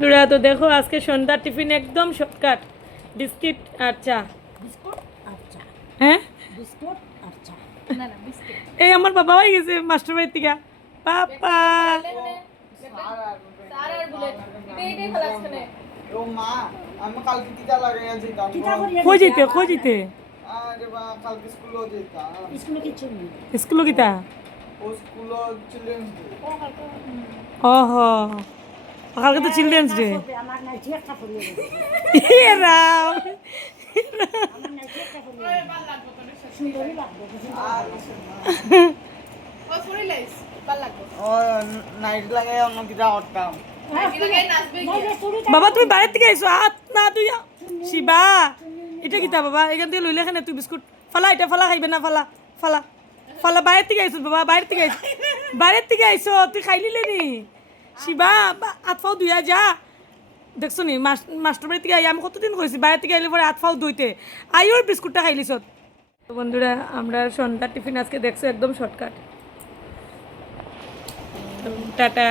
বন্ধুরা তো দেখো আজকে সন্ধ্যার টিফিন একদম শর্টকাট, বিস্কিট আর চা। বিস্কুট আর চা। হ্যাঁ, বিস্কুট আর চা। না না বিস্কিট এই আমার বাবা হয়ে গেছে মাস্টার বাড়ির থেকে। পাপা সার আর বুলেট এইটাই ভালো আছে। ও মা আমি কালকে টিকা লাগাইয়া যেতাম কিতা করিয়া কই দিতা? যেতে কই যেতে আরে বা কালকে স্কুলও যেতাম স্কুলে কিছু নেই। স্কুল কিতা ও স্কুলও চিলড্রেন্স ডে ওহ কালকে তো চিলড্রেন্স ডে। আমার নাইটি একটা করিয়া দিছে। রাম আমার নাইটি একটা করিয়া দিছে। সুন্দরই লাগবে, বুঝলি? আর ও ফুরিলাইস ভালো লাগবে। ও নাইট লাগাই অন্য কিটা করতাম নাকি লাগাই নাচবে কি? নাইলে চুড়িটা বাবা তুমি বাইরে থেকে আইছো হাত না তুই শিবা এটা কিতা বাবা এখান থেকে লইলে এখানে তুই বিস্কুট ফালা এটা ফালা খাইবে না ফালা ফালা ফালা বাইরে থেকে আইছো বাবা বাইরে থেকে আইছো বাইরে থেকে আইছো তুই খাইলিলে নি শিবা হাত ফাও ধুইয়া যা দেখছো নি মাস্টার বাড়ি থেকে আই আমি কতদিন কইছি বাইরে থেকে আইলে পরে হাত ফাও ধুইতে আইওর বিস্কুটটা খাইলিছ। বন্ধুরা আমরা সন্ধ্যার টিফিন আজকে দেখছো একদম শর্টকাট। টাটা।